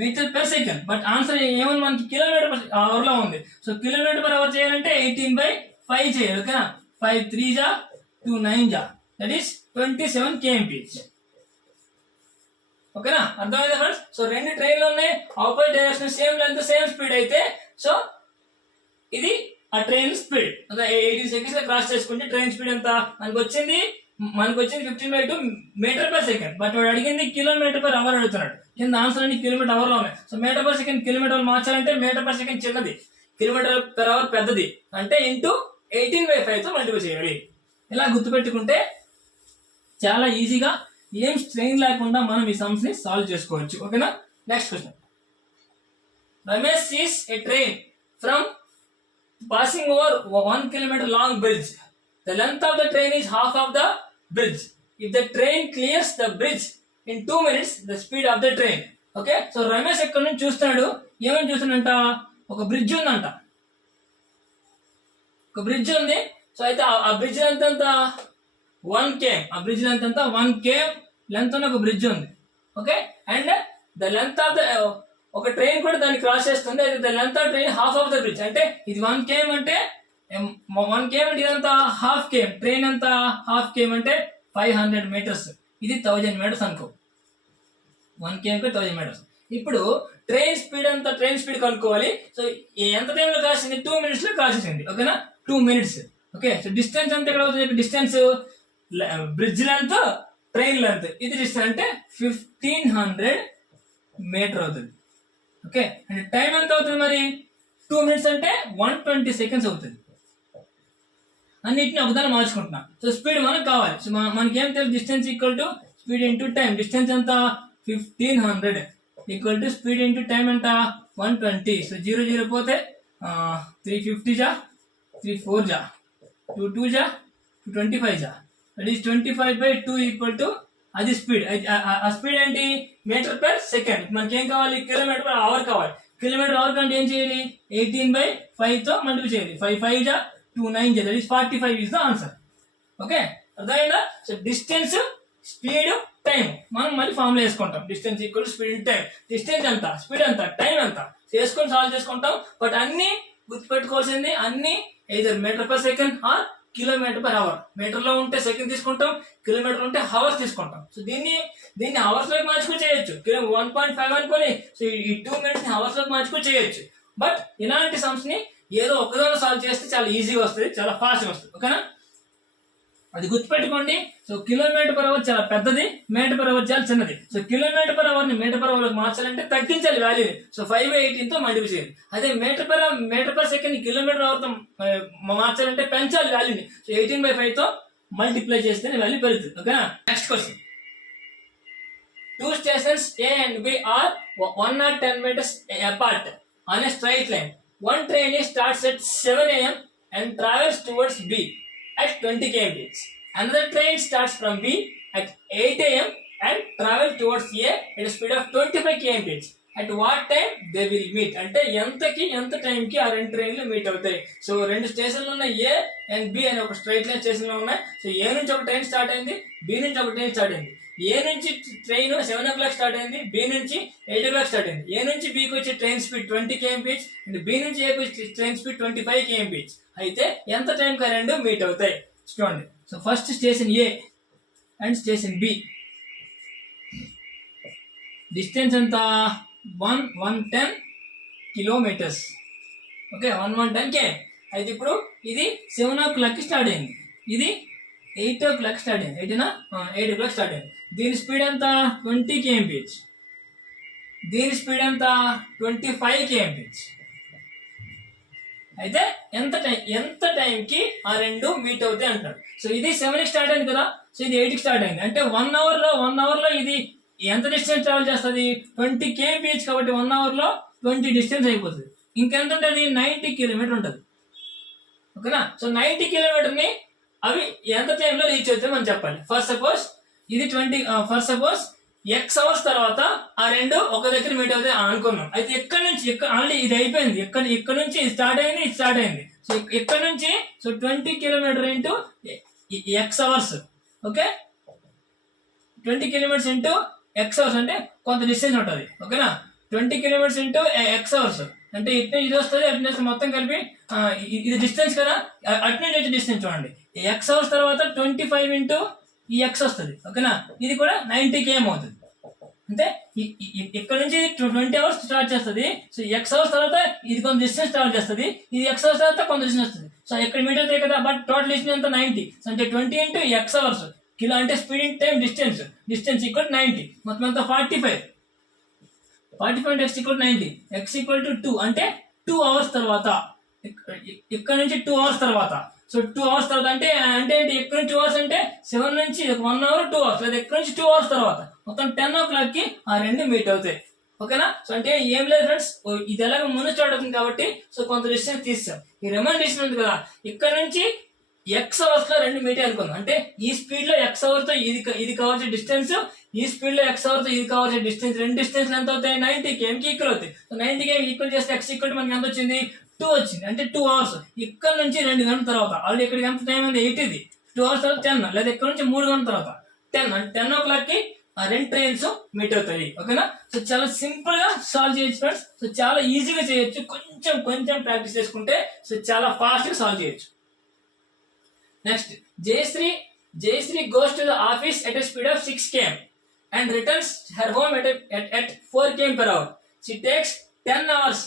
metre per second. But answer ఏమని మనకి కిలోమీటర్ పర్ అవర్ లో ఉంది. సో కిలోమీటర్ పర్ అవర్ చేయాలంటే 18/5 చేయాలి. ఓకేనా, 5 3 జా 2 9 జా దట్ ఈస్ 27 kmph. ఓకేనా, అర్థమైందా ఫ్రెండ్స్? సో రెండు ట్రైన్లు ఉన్నాయి, opposite direction, same length, same speed అయితే సో ఇది ఆ ట్రైన్ స్పీడ్. 18 seconds లో క్రాస్ చేసుకుంటే ట్రైన్ స్పీడ్ ఎంత మనకు వచ్చింది 15/2 మీటర్ పర్ సెకండ్. బట్ వాడు అడిగింది కిలోమీటర్ పర్ అవర్ అడుగుతున్నాడు. కింద ఆన్సర్ అన్ని కిలోమీటర్ అవర్ లో ఉన్నాయి. So metre per second kilometre మార్చాలంటే మీటర్ పర్ సెకండ్ చిన్నది, కిలోమీటర్ పర్ అవర్ పెద్దది, అంటే ఇంటూ 18/5 తో మల్టిప్లై చేయాలి. ఇలా గుర్తుపెట్టుకుంటే చాలా ఈజీగా ఏం స్ట్రెయిన్ లేకుండా మనం ఈ సమ్స్ ని సాల్వ్ చేసుకోవచ్చు. ఓకేనా, next question. Ramesh sees a train from passing over 1 kilometer long bridge. The length of the train is half of the bridge. If the train clears the bridge in 2 minutes, the speed of the train. Okay, so Ramesh ఎక్కడి నుంచి చూస్తున్నాడు, ఏమని చూస్తున్నాడంట, ఒక బ్రిడ్జ్ ఉందంట. ఒక బ్రిడ్జ్ ఉంది. సో అయితే ఆ బ్రిడ్జ్ లెంత్ ఎంత 1 km. ఆ బ్రిడ్జ్ లెంత్ ఎంత 1 km లెంత్ ఉన్న ఒక బ్రిడ్జ్ ఉంది. Okay, and the length of the ఒక ట్రైన్ కూడా దాన్ని క్రాస్ చేస్తుంది. అయితే the length of train half of the bridge. అంటే ఇది 1 km అంటే 1 km అంటే ఇదంతా హాఫ్ km. ట్రైన్ అంతా హాఫ్ km అంటే 500 meters. ఇది 1000 meters అనుకో. 1 km కి 1000 meters. ఇప్పుడు ట్రైన్ స్పీడ్ అంతా, ట్రైన్ స్పీడ్ కనుక్కోవాలి. సో ఎంత టైం లో కాసింది 2 minutes లో కాసేసింది. ఓకేనా, 2 minutes. ఓకే, సో డిస్టెన్స్ ఎంత ఎక్కడ అవుతుంది, distance bridge length train length, ఇది డిస్టెన్స్ అంటే 1500 meter అవుతుంది. ఓకే, అంటే టైం ఎంత అవుతుంది మరి 2 minutes అంటే 120 seconds అవుతుంది. అన్నిటిని ఒకదాన్ని మార్చుకుంటున్నా. సో స్పీడ్ మనకు కావాలి. సో మనకి ఏం తెలుసు, distance equal to speed into time. Distance ఎంత 1500 equal to speed into time ఎంత 120. సో 0 0 పోతే 350 జా 3 4 జా 2 2 జా 225 జా దట్ ఈస్ 25/2 ఈక్వల్ టు అది స్పీడ్. ఆ స్పీడ్ ఏంటి? Metre per second. మనకి ఏం కావాలి? కిలోమీటర్ పర్ అవర్ కావాలి. కిలోమీటర్ అవర్ కంటే ఏం చేయాలి? 18/5 తో మల్టిప్లై చేయాలి. 5 5 జా 2 9 జా, that is 45 is the answer. Okay, అర్థమైందా? సో డిస్టెన్స్, స్పీడ్, టైం మనం మళ్ళీ ఫార్ములా వేసుకుంటాం. Distance equal speed time. Distance ఎంత, స్పీడ్ ఎంత, టైం ఎంత చేసుకొని సాల్వ్ చేసుకుంటాం. బట్ అన్ని గుర్తుపెట్టుకోవాల్సింది అన్ని either metre per second or kilometre per hour. Metre లో ఉంటే సెకండ్ తీసుకుంటాం, కిలోమీటర్ ఉంటే హవర్స్ తీసుకుంటాం. సో దీన్ని హవర్స్ లోకి మార్చుకుని చేయొచ్చు. 1.5 అనుకోని సో ఈ 2 minutes ని హవర్స్ లోకి మార్చుకుని చేయొచ్చు. బట్ ఇలాంటి సమ్స్ ని ఏదో ఒకదాని సాల్వ్ చేస్తే చాలా ఈజీగా వస్తుంది, చాలా ఫాస్ట్ గా వస్తుంది. ఓకేనా, అది గుర్తుపెట్టుకోండి. సో కిలోమీటర్ పర్ అవర్ చాలా పెద్దది, మీటర్ పర్ అవర్ చాలా చిన్నది. సో కిలోమీటర్ పర్ అవర్ ని మీటర్ పర్ అవర్ మార్చాలంటే తగ్గించాలి వాల్యూని. సో 5/18 తో మల్టిప్లై చేయాలి. అదే metre per second kilometre hour తో మార్చాలంటే పెంచాలి వాల్యూని. సో 18/5 తో మల్టిప్లై చేస్తే వాల్యూ పెరుగుతుంది. ఓకేనా, next question. 2 stations A and B are 110 meters apart on a straight line. One train starts at 7 a.m. and travels towards B at 20 km. Another train starts from B at 8 a.m. and travels towards A at a speed of 25 km. At what time they will meet? అంటే ఎంత టైం కి ఆ రెండు ట్రైన్లు మీట్ అవుతాయి. సో రెండు స్టేషన్లు ఉన్నాయి, ఏ అండ్ బి అనే ఒక స్ట్రైట్ లైన్ స్టేషన్ లో ఉన్నాయి. సో ఏ నుంచి ఒక ట్రైన్ స్టార్ట్ అయింది, బి నుంచి ఒక ట్రైన్ స్టార్ట్ అయింది. ఏ నుంచి ట్రైన్ 7 o'clock స్టార్ట్ అయింది, బి నుంచి 8 o'clock స్టార్ట్ అయింది. ఏ నుంచి బికి వచ్చే train speed 20 km and B నుంచి ఏకి వచ్చే ట్రైన్ స్పీడ్ 25 km. అయితే ఎంత టైం కి రెండు మీట్ అవుతాయి చూడండి. So first station A and station B distance ఎంత? 110 కిలోమీటర్స్. Okay, 110 k. అయితే ఇప్పుడు ఇది 7 o'clock స్టార్ట్ అయింది, ఇది 8 o'clock స్టార్ట్ అయింది. 8 o'clock స్టార్ట్ అయింది. దీని స్పీడ్ ఎంత? 20 km. దీని స్పీడ్ ఎంత? 25 km. అయితే ఎంత టైంకి ఆ రెండు మీట్ అవుతాయి అంటాడు. సో ఇది 7 కి స్టార్ట్ అయింది కదా, సో ఇది 8 కి స్టార్ట్ అయింది. అంటే 1 అవర్ లో ఇది ఎంత డిస్టెన్స్ ట్రావెల్ చేస్తుంది? 20 km కాబట్టి 1 hour లో 20 డిస్టెన్స్ అయిపోతుంది. ఇంకెంత ఉంటుంది? 90 కిలోమీటర్ ఉంటుంది. ఓకేనా, సో 90 కిలోమీటర్ ని అవి ఎంత టైంలో రీచ్ అవుతాయి మనం చెప్పాలి. ఫస్ట్ సపోజ్ ఇది 20, ఫస్ట్ సపోజ్ x అవర్స్ తర్వాత ఆ రెండు ఒక దగ్గర మీట్ అవుతాయి అనుకున్నాం. అయితే ఇక్కడ నుంచి ఆల్రెడీ ఇది అయిపోయింది, ఇక్కడ నుంచి స్టార్ట్ అయింది. సో ఇక్కడ నుంచి so 20 kilometre into x hours. Okay, 20 kilometres into x hours అంటే కొంత డిస్టెన్స్ ఉంటుంది. ఓకేనా, 20 కిలోమీటర్స్ ఇంటూ x అవర్స్ అంటే ఇటు ఇది వస్తుంది, అటు నుంచి మొత్తం కలిపి ఇది డిస్టెన్స్ కదా, అటు నుంచి వచ్చే డిస్టెన్స్ చూడండి. x అవర్స్ తర్వాత 25 ఇంటూ ఈ x వస్తుంది. ఓకేనా, ఇది కూడా 90 km అవుతుంది. అంటే ఇక్కడ నుంచి 20 hours స్టార్ట్ చేస్తుంది. సో x అవర్స్ తర్వాత ఇది కొంత డిస్టెన్స్ ట్రావెల్ చేస్తుంది, ఇది x అవర్స్ తర్వాత కొంత డిస్టెన్స్ వస్తుంది. సో ఇక్కడ మీట్ అవుతాయి కదా, బట్ టోటల్ డిస్టెన్స్ ఎంత? 90. అంటే 20 ఇంటూ x అవర్స్ కిలో అంటే speed in time distance equal 90. మొత్తం ఎంత? 45 x equal 90. x equal to 2 అంటే 2 hours తర్వాత, ఇక్కడ నుంచి 2 hours తర్వాత. సో 2 hours తర్వాత అంటే ఏంటి? ఇక్కడ నుంచి 2 hours అంటే 7 నుంచి 1 hour 2 hours, లేదా ఇక్కడ నుంచి 2 hours తర్వాత మొత్తం 10 o'clock కి ఆ రెండు మీట్ అవుతాయి. ఓకేనా, సో అంటే ఏం లేదు ఫ్రెండ్స్, ఇది ఎలాగ ముందు స్టార్ట్ అవుతుంది కాబట్టి సో కొంత డిస్టెన్స్ తీస్తాం. ఈ రిమైన్ డిస్టెన్స్ ఉంది కదా, ఇక్కడ నుంచి x అవర్స్ లో రెండు మీట్ అనుకుందాం. అంటే ఈ స్పీడ్ లో x అవర్ తో ఇది కావాల్సిన డిస్టెన్స్, ఈ స్పీడ్ లో x అవర్ తో ఇది కావాల్సిన డిస్టెన్స్, రెండు డిస్టెన్స్ ఎంత అవుతాయి? 90 km కి ఈక్వల్ అవుతాయి. సో 90 km ఈక్వల్ చేస్తే x ఈక్వల్ మనకి ఎంత వచ్చింది? 2 వచ్చింది. అంటే 2 hours. ఇక్కడ నుంచి 2 గంటల తర్వాత ఆల్రెడీ ఇక్కడికి ఎంత టైం అయింది? 8. ఇది 2 hours తర్వాత 10, లేదా ఇక్కడ నుంచి 3 గంటల తర్వాత 10. అంటే 10 o'clock కి ఆ రెండు ట్రైన్స్ మీట్ అవుతాయి. ఓకేనా, సో చాలా సింపుల్ గా సాల్వ్ చేయొచ్చు ఫ్రెండ్స్. సో చాలా ఈజీగా చేయొచ్చు, కొంచెం ప్రాక్టీస్ చేసుకుంటే సో చాలా ఫాస్ట్ గా సాల్వ్ చేయొచ్చు. Next, Jayashree goes to the office at a speed of 6 km and returns her home at 4 km per hour. She takes 10 hours.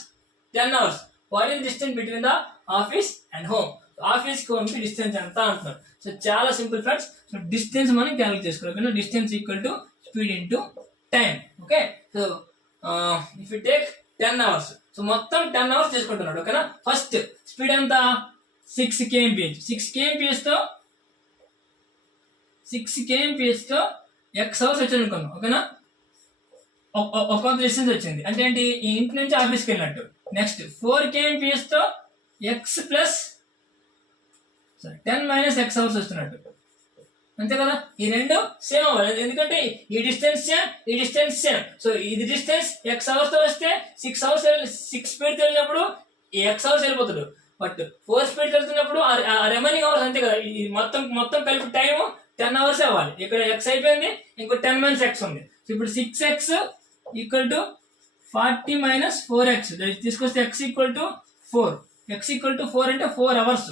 What is the distance between the office and home? Office కి హోమ్ కి డిస్టెన్స్ ఎంత అంటున్నారు. సో చాలా సింపుల్ ఫ్రెండ్స్. సో డిస్టెన్స్ మనం క్యాలిక్యులేట్ చేసుకోవాలి. ఓకేనా, distance equal to speed into time. Okay, so if you take 10 hours, so మొత్తం 10 hours తీసుకుంటున్నాడు. ఓకేనా, ఫస్ట్ స్పీడ్ ఎంత? 6 kmph. 6 kmph తో x hours వచ్చింది అనుకున్నాం. ఓకేనా, ఒక డిస్టెన్స్ వచ్చింది అంటే ఏంటి? ఈ ఇంటి నుంచి ఆఫీస్కి వెళ్ళినట్టు. నెక్స్ట్ 4 kmph తో x ప్లస్ 10 - x hours వస్తున్నట్టు. అంతే కదా, ఈ రెండు సేమ్ అవ్వాలి, ఎందుకంటే ఈ డిస్టెన్స్ సేమ్, ఈ డిస్టెన్స్ సేమ్. సో ఇది డిస్టెన్స్ x అవర్స్ తో వస్తే 6 అవర్స్ 6 స్పీడ్ తో వెళ్ళినప్పుడు ఈ x అవర్స్ వెళ్ళిపోతాడు. బట్ 4 స్పీడ్ వెళ్తున్నప్పుడు ఆ రిమైనింగ్ అవర్స్ అంతే కదా, ఈ మొత్తం కలిపి టైం 10 అవర్స్ అవ్వాలి. ఇక్కడ x అయిపోయింది, ఇంకో 10 మైనస్ x ఉంది. సో ఇప్పుడు 6x equal to 40 minus 4x తీసుకొస్తే x equal to 4. x equal to 4 అంటే 4 hours.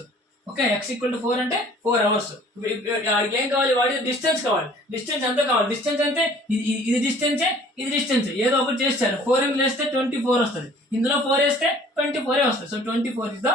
Okay, x equal to 4 అంటే 4 అవర్స్. వాడికి ఏం కావాలి, వాడి డిస్టెన్స్ కావాలి. డిస్టెన్స్ ఎంత కావాలి, డిస్టెన్స్ అంటే ఇది డిస్టెన్సే, ఇది డిస్టెన్స్, ఏదో ఒకటి చేస్తారు. 4 ఎంత వేస్తే 24 వస్తుంది, ఇందులో 4 వేస్తే 24 వస్తుంది. So 24 is the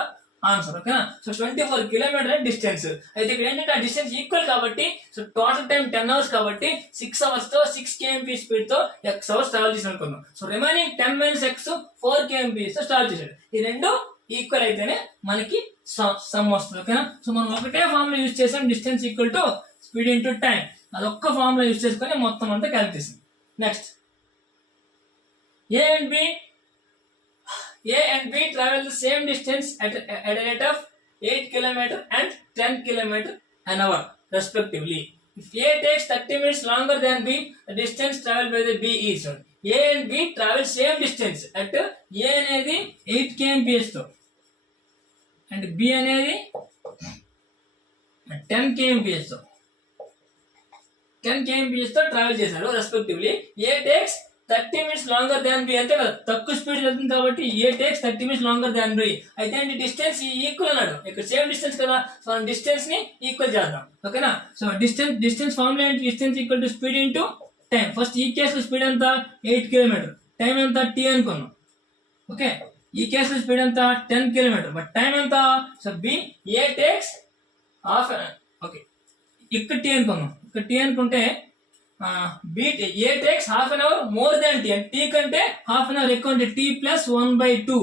answer. ఓకేనా, సో 24 కిలోమీటర్ డిస్టెన్స్. అయితే ఇక్కడ ఏంటంటే ఆ డిస్టెన్స్ ఈక్వల్ కాబట్టి, సో టోటల్ టైం 10 అవర్స్ కాబట్టి 6 అవర్స్ తో 6 kmp స్పీడ్ తో x అవర్స్ ట్రావెల్ చేసి అనుకుందాం. So remaining 10 minus x 4 kmp తో ట్రావెల్ చేశాడు. ఈ రెండు ఈక్వల్ అయితేనే మనకి సమ్ వస్తుంది. ఓకేనా, సో మనం ఒకటే ఫార్ములా యూజ్ చేసాం, distance equal to speed into time. అదొక్క ఫార్ములా యూజ్ చేసుకొని మొత్తం అంతా క్యాలిక్యులేట్ చేసాం. Next A and B travel the same distance at a rate of 8 km and 10 km an hour respectively. If A takes 30 minutes longer than B, the distance traveled by the B is. A and B travel same distance at A అనేది 8 kmph తో and B అనేది 10 kmph తో 10 kmph తో ట్రావెల్ చేశారు respectively. A takes 30 minutes longer than B, అంతే కదా, తక్కువ స్పీడ్ వెళ్తుంది కాబట్టి A takes 30 minutes longer than B. అయితే అండి డిస్టెన్స్ ఈక్వల్ అన్నాడు, ఇక్కడ సేమ్ డిస్టెన్స్ కదా, సో మనం డిస్టెన్స్ ని ఈక్వల్ చేద్దాం. ఓకేనా, సో డిస్టెన్స్ ఫార్ములా ఏంటి, distance equal to speed into time. First ఈ కేసులో స్పీడ్ ఎంత 8 కిలోమీటర్, టైం ఎంత t అనుకున్నాం. ఓకే, ఈ కేసులో స్పీడ్ ఎంత 10 కిలోమీటర్, బట్ టైం ఎంత, so B A takes half. Okay, ఇక్కడ t అనుకున్నాం, ఇక్కడ t అనుకుంటే A takes half an hour more than t, and t కంటే హాఫ్ అన్ అవర్ ఎక్కువ అంటే t plus 1/2.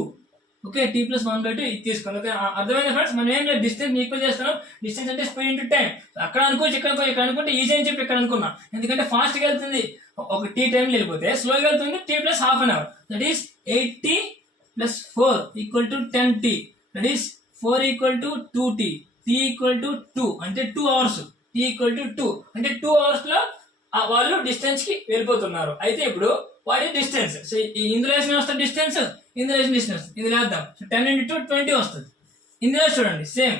Okay, t plus 1/2 ఇది తీసుకోండి. ఓకే, అర్థమైంది ఫ్రెండ్స్, మనం ఏం లేదు డిస్టెన్స్ ఈక్వల్ చేస్తున్నాం. డిస్టెన్స్ అంటే స్పీడ్ ఇంటూ టైం. అక్కడ అనుకోవచ్చు, ఇక్కడ అనుకుంటే ఈజీ అని చెప్పి ఇక్కడ అనుకున్నా, ఎందుకంటే ఫాస్ట్ గా వెళ్తుంది, ఒక t టైం వెళ్ళిపోతే స్లోగా వెళ్తుంది t plus half an hour. That is 8t plus 4 equal to 10t. That is 4 equal to 2t, t equal to 2 అంటే 2 అవర్స్, t ఈక్వల్ టు 2 అంటే 2 అవర్స్ లో వాళ్ళు డిస్టెన్స్ కి వెళ్ళిపోతున్నారు. అయితే ఇప్పుడు వాడి డిస్టెన్స్, సో ఇందులో వేసిన వస్తుంది డిస్టెన్స్, ఇందులో వేసిన డిస్టెన్స్, ఇందులో వేద్దాం. సో 10 into 2 20 వస్తుంది. ఇందులో చూడండి సేమ్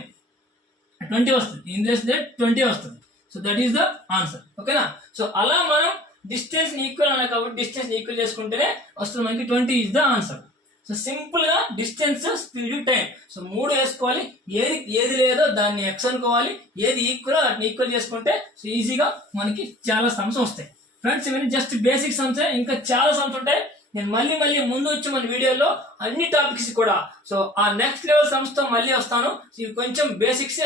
20 వస్తుంది, ఇందులో 20 వస్తుంది. So that is the answer. ఓకేనా, సో అలా మనం డిస్టెన్స్ ఈక్వల్ అన్నా కాబట్టి డిస్టెన్స్ ఈక్వల్ చేసుకుంటేనే వస్తుంది మనకి 20 is the answer. So simple గా డిస్టెన్స్, స్పీడ్, టైం, సో 3 వేసుకోవాలి. ఏది లేదో దాన్ని x అనుకోవాలి, ఏది ఈక్వల్ వాటిని ఈక్వల్ చేసుకుంటే సో ఈజీగా మనకి చాలా సమ్స్ వస్తాయి. ఫ్రెండ్స్ ఇవన్నీ జస్ట్ బేసిక్ సమ్స్, ఇంకా చాలా సమ్స్ ఉంటాయి. నేను మళ్ళీ ముందు వచ్చి మన వీడియోలో అన్ని టాపిక్స్ కూడా సో ఆ నెక్స్ట్ లెవెల్ సమ్స్ తో మళ్ళీ వస్తాను. ఇవి కొంచెం basics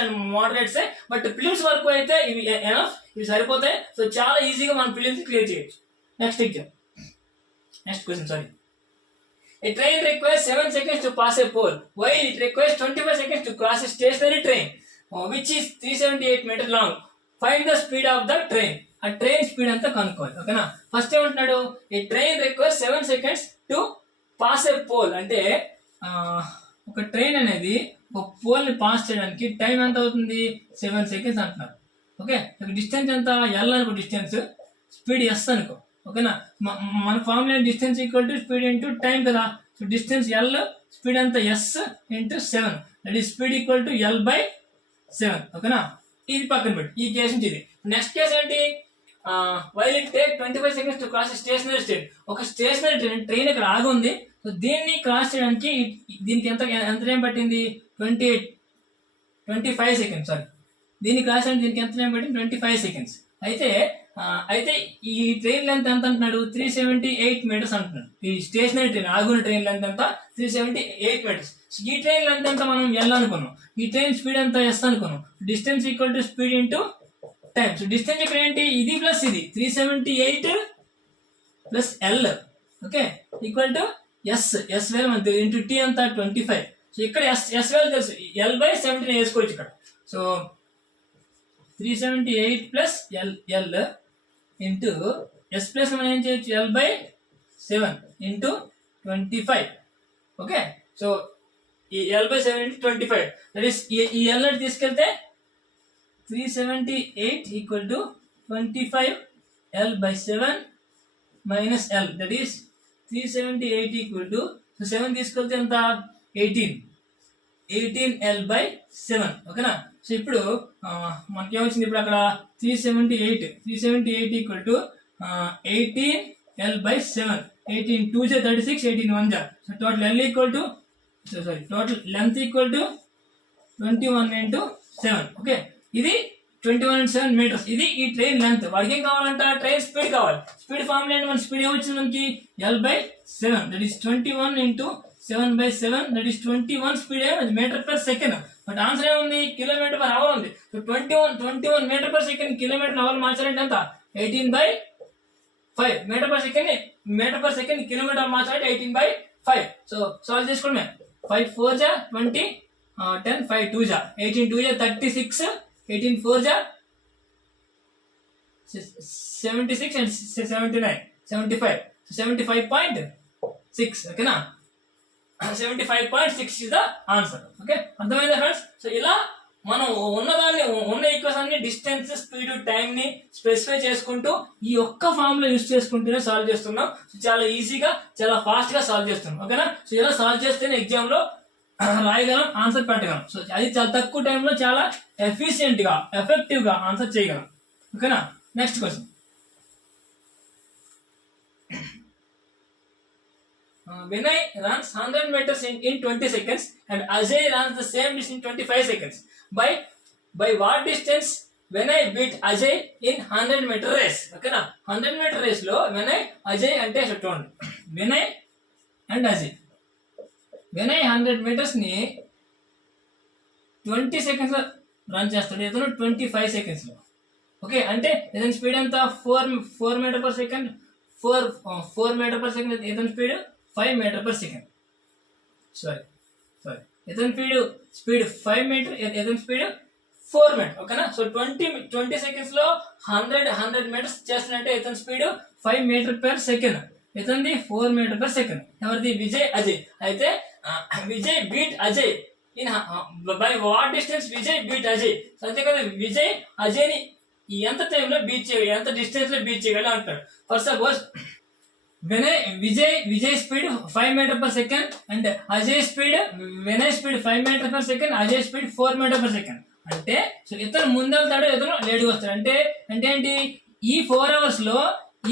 and moderates, but films వరకు అయితే ఇవి ఎనఫ్, ఇవి సరిపోతాయి. సో చాలా ఈజీగా మనం ఫిలిమ్స్ క్లియర్ చేయొచ్చు. Next question, sorry. A train requires 7 seconds to pass a pole, while it requires 25 seconds to cross a stationary train, which is 378 meters long. Find the speed of the train. A train speed anta కనుక్కోవాలి. ఓకేనా, ఫస్ట్ ఏమంటున్నాడు, a train requires 7 seconds to pass a pole. అంటే ఒక ట్రైన్ అనేది ఒక పోల్ ని పాస్ చేయడానికి టైం ఎంత అవుతుంది, 7 seconds అంటున్నారు. ఓకే, డిస్టెన్స్ ఎంత, L అనుకో, డిస్టెన్స్, స్పీడ్ S అనుకో. ఓకేనా, మన formula distance equal to speed into time కదా. సో డిస్టెన్స్ L, స్పీడ్ అంతా S into 7, that is speed equal to L/7. ఓకేనా, ఇది పక్కన పెట్టి ఈ కేసు నుంచి ఇది. నెక్స్ట్ కేసు ఏంటి, while it take 25 seconds to cross stationary train. ఒక స్టేషనరీ ట్రైన్ ఇక్కడ ఆగి ఉంది. సో దీన్ని క్రాస్ చేయడానికి దీనికి ఎంత టైం పట్టింది, 25 seconds. సారీ, దీన్ని క్రాస్ చేయడానికి దీనికి ఎంత టైం పట్టింది, 25 seconds. అయితే ఈ ట్రైన్ లెంత్ ఎంత అంటున్నాడు, 378 meters అంటున్నాడు. ఈ స్టేషనరీ ట్రైన్ ఆగున్న ట్రైన్ లెంత్ ఎంత, 378 meters. ఈ ట్రైన్ లెంత్ ఎంత మనం L అనుకున్నాం, ఈ ట్రైన్ స్పీడ్ ఎంత S అనుకున్నాం. Distance equal to speed into time. So distance ఇక్కడ ఏంటి, ఇది ప్లస్ ఇది 378 plus L. Okay, equal to S వేలు మనకి ఇంటూ T అంత 25. సో ఇక్కడ S వేలు తెలుసు, L/17 వేసుకోవచ్చు ఇక్కడ. So 378 plus L into S plus మనం ఏం చేయొచ్చు, L/7 ఇంటూ 25. ఓకే, సో ఈ L/7 ఇంటూ 25, దట్ ఈస్ ఈ L తీసుకెళ్తే 378 equal to 25 L by 7 minus L, that is 378 equal to, so 7 తీసుకెళ్తే ఎంత 18 L by 7, ఓకేనా. సో ఇప్పుడు మనకి ఏమొచ్చింది, ఇప్పుడు అక్కడ 378 equal to 18 L by 7, 18 2 36, 18 1 so total L equal to, total length equal to 21 into 7, okay. ఇది 21 into 7 మీటర్స్, ఇది ఈ ట్రైన్ లెంత్. వాడికి ఏం కావాలంట, ట్రైన్ స్పీడ్ కావాలి. స్పీడ్ ఫార్ములా ఏంటి, మన స్పీడ్ ఏమొచ్చింది మనకి L by 7, that is 21 into 7 by 7, that is 21 speed ఏమైంది metre per second. But answer ఏముంది, కిలోమీటర్ పర్ అవర్ ఉంది. So 21 metre per second kilometre hour మార్చాలంటే ఎంత, 18 by 5 metre per second kilometre మార్చాలంటే 18 by 5. సో సాల్వ్ చేసుకోండి. 5 4 జా 20, 10 5 2 జా 18 2 జా 36, 18 4 జా 76 and 79 75, 75.6, ఓకేనా. 75.6 is the answer, ఓకే. అర్థమైందా ఫ్రెండ్స్. సో ఇలా మనం ఉన్న ఈక్వేషన్ ని, డిస్టెన్స్, స్పీడ్, టైం ని స్పెసిఫై చేసుకుంటూ ఈ ఒక్క ఫార్ములా యూస్ చేసుకుంటూనే సాల్వ్ చేస్తున్నాం. సో చాలా ఈజీగా, చాలా ఫాస్ట్ గా సాల్వ్ చేస్తున్నాం, ఓకేనా. సో ఇలా సాల్వ్ చేస్తేనే ఎగ్జామ్ లో రాయగలం, ఆన్సర్ పెట్టగలం. సో అది చాలా తక్కువ టైంలో చాలా ఎఫిషియెంట్ గా, ఎఫెక్టివ్ గా ఆన్సర్ చేయగలం, ఓకేనా. Next question. Vinay runs 100 meters in 20 seconds and Ajay runs the same distance in 25 seconds. By what distance Vinay beat Ajay in 100 meter race? Okay na, 100 meter race lo Vinay Ajay ante చూడండి, Vinay and Ajay. Vinay 100 meters ni 20 seconds లో రన్ చేస్తాడు, ఇతను 25 seconds లో, ఓకే. అంటే ఇతని స్పీడ్ ఎంత, 4 metre per second, 4 metre per second. ఇతని speed 5 metre per second. Sorry ఇతని స్పీడ్ 5 మీటర్, ఇతని స్పీడ్ 4 మీటర్, ఓకేనా. సో 20 సెకండ్స్ లో 100 మీటర్స్ చేస్తున్నట్టే ఇతని స్పీడ్ 5 మీటర్ పర్ సెకండ్, ఇతనిది 4 మీటర్ పర్ సెకండ్. ఎవరిది, విజయ్ అజయ్. అయితే Vijay beat Ajay in by what distance Vijay beat Ajay. So అంతే కదా, విజయ్ అజయ్ ని ఎంత టైంలో బీట్ చేయగలరు, ఎంత డిస్టెన్స్ లో బీట్ చేయగలరు అంటాడు. For suppose Vijay speed 5 metre per second and Ajay speed, Vinay speed 5 metre per second, Ajay speed 4 metre per second. అంటే సో ఇతను ముందు వెళ్తాడు, ఇతను లేట్గా వస్తాడు. అంటే ఏంటి, ఈ 4 అవర్స్ లో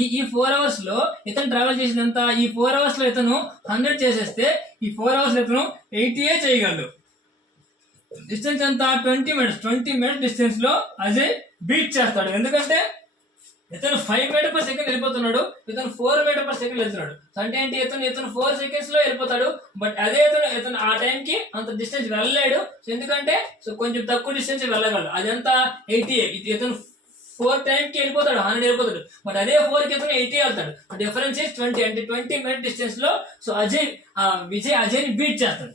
ఈ 4 అవర్స్ లో ఇతను ట్రావెల్ చేసినంత, ఈ 4 అవర్స్ లో ఇతను 100 చేసేస్తే ఈ 4 అవర్స్ లో ఇతను 80 చేయగలడు. డిస్టెన్స్ ఎంత, 20 మీటర్స్ డిస్టెన్స్ లో అజయ్ బీట్ చేస్తాడు. ఎందుకంటే ఇతను 5 మీటర్ పర్ సెకండ్ వెళ్ళిపోతున్నాడు, ఇతను 4 మీటర్ పర్ సెకండ్ వెళ్తున్నాడు. అంటే ఏంటి, ఇతను 4 సెకండ్స్ లో వెళ్ళిపోతాడు. బట్ అదే ఇతను ఆ టైంకి అంత డిస్టెన్స్ వెళ్ళలేడు. ఎందుకంటే సో కొంచెం తక్కువ డిస్టెన్స్ వెళ్ళగలడు. అదంతా 80. ఇతను 4 టైంకి వెళ్ళిపోతాడు, 100 వెళ్ళిపోతాడు. బట్ అదే 4 కి ఇతను 80 వెళ్తాడు. Difference is 20. అంటే 20 మీటర్ డిస్టెన్స్ లో సో విజయ్ అజయ్ ని బీట్ చేస్తాడు,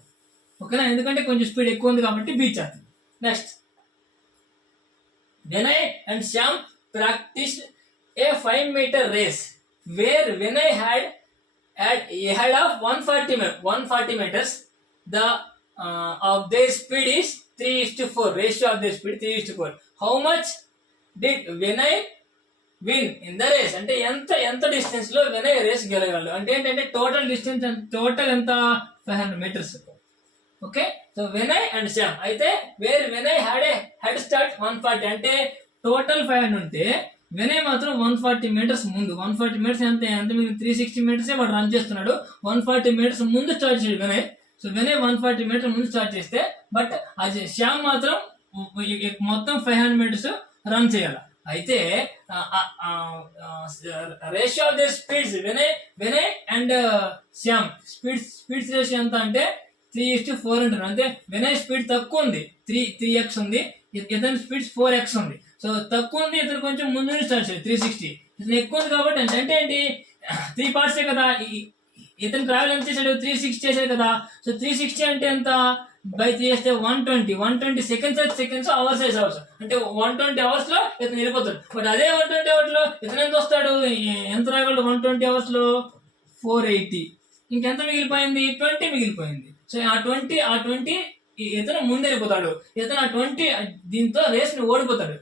ఓకేనా. ఎందుకంటే కొంచెం స్పీడ్ ఎక్కువ ఉంది కాబట్టి బీట్ చేస్తాడు. Next, Vinay and Shyam practiced a 5 meter race where Vinay had ahead of 140 meters. The of their speed is 3:4. Ratio of their speed 3:4. How much did Vinay win in the race? అంటే ఎంత డిస్టెన్స్ లో వినయ్ రేస్ గెలగలడు. అంటే ఏంటంటే టోటల్ డిస్టెన్స్ ఎంత 500 metres, okay. So Vinay and Shyam. అయితే where Vinay had a head start 140. అంటే టోటల్ 500 ఉంటే వినయ్ మాత్రం 140 మీటర్స్ ముందు. 140 మీటర్స్ ఎంత 360 మీటర్స్ వాడు రన్ చేస్తున్నాడు. 140 మీటర్స్ ముందు స్టార్ట్ చేయాడు వినయ్. సో వినయ్ 140 మీటర్ ముందు స్టార్ట్ చేస్తే, బట్ అది శ్యామ్ మాత్రం మొత్తం 500 మీటర్స్ రన్ చేయాలి. అయితే ratio of the speeds Vinay and Shyam speeds ratio ఎంత అంటే 3:4 ఉంటుంది. అంటే వినయ్ స్పీడ్ తక్కువ ఉంది, 3x ఉంది. ఇతని స్పీడ్ 4x ఉంది. సో తక్కువ ఉంది, ఇతను కొంచెం ముందు నుంచి స్టార్ట్ చేయాలి 360. ఇతను ఎక్కువ ఉంది కాబట్టి అంటే ఏంటి 3 పార్ట్సే కదా. ఇతను ట్రావెల్ ఎంత చేశాడు, 360 చేశాడు కదా. సో 360 అంటే ఎంత, బై 3 చేస్తే 120 సెకండ్స్ అవర్స్ అవర్స్. అంటే 120 అవర్స్ లో ఇతను వెళ్ళిపోతాడు. బట్ అదే 120 అవర్స్ లో ఇతను ఎంత వస్తాడు, ఎంత రాగలడు 120 అవర్స్ లో 480. ఇంకెంత మిగిలిపోయింది, 20 మిగిలిపోయింది. సో ఆ 20 ఇతను ముందు వెళ్ళిపోతాడు, ఇతను ఆ 20 దీంతో రేస్ ని ఓడిపోతాడు.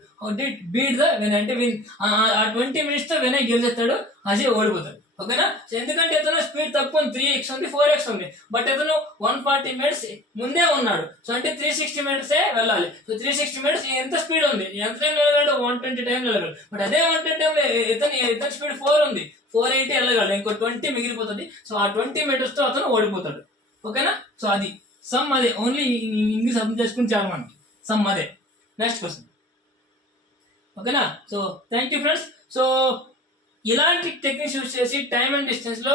బీట్ ద విన్ అంటే విన్, ఆ 20 minutes తో వినయ్ గెలిచేస్తాడు, అజయ్ ఓడిపోతాడు. ఓకేనా? సో ఎందుకంటే ఇతను స్పీడ్ తక్కువ, 3x ఉంది, 4x ఉంది, బట్ ఇతను 140 minutes ముందే ఉన్నాడు. సో అంటే 360 minutes వెళ్ళాలి. సో 360 minutes ఎంత స్పీడ్ ఉంది, ఎంత టైం వెళ్ళగలడు, 120 టైం వెళ్ళగలడు. బట్ అదే 120 టైం ఇతని స్పీడ్ 4 ఉంది, 480 వెళ్ళగలడు, ఇంకో 20 మిగిలిపోతుంది. సో ఆ 20 minutes తో అతను ఓడిపోతాడు. ఓకేనా? సో అది సమ్, అదే ఓన్లీ ఇంగ్లీష్ అర్థం చేసుకుని చాలు మనకి, సమ్ అదే. Next question. ఓకేనా? So thank you friends. So ఇలాంటి టెక్నిక్స్ యూజ్ చేసి టైమ్ అండ్ డిస్టెన్స్ లో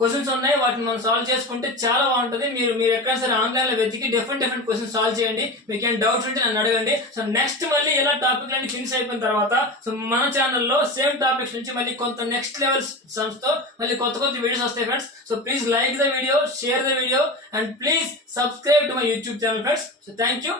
క్వశ్చన్స్ ఉన్నాయి, వాటిని మనం సాల్వ్ చేసుకుంటే చాలా బాగుంటుంది. మీరు ఎక్కడ సరే ఆన్లైన్ లో వెతికి డిఫరెంట్ క్వశ్చన్స్ సాల్వ్ చేయండి. మీకు ఏం డౌట్స్ ఉంటే నన్ను అడగండి. సో నెక్స్ట్ మళ్ళీ ఇలా టాపిక్ అన్ని ఫినిష్ అయిపోయిన తర్వాత సో మన ఛానల్లో సేమ్ టాపిక్స్ నుంచి మళ్ళీ కొంత నెక్స్ట్ లెవెల్ సమ్స్ తో మళ్ళీ కొత్త వీడియోస్ వస్తాయి friends. So please like the video, share the video, and please subscribe to my YouTube channel friends. So thank you.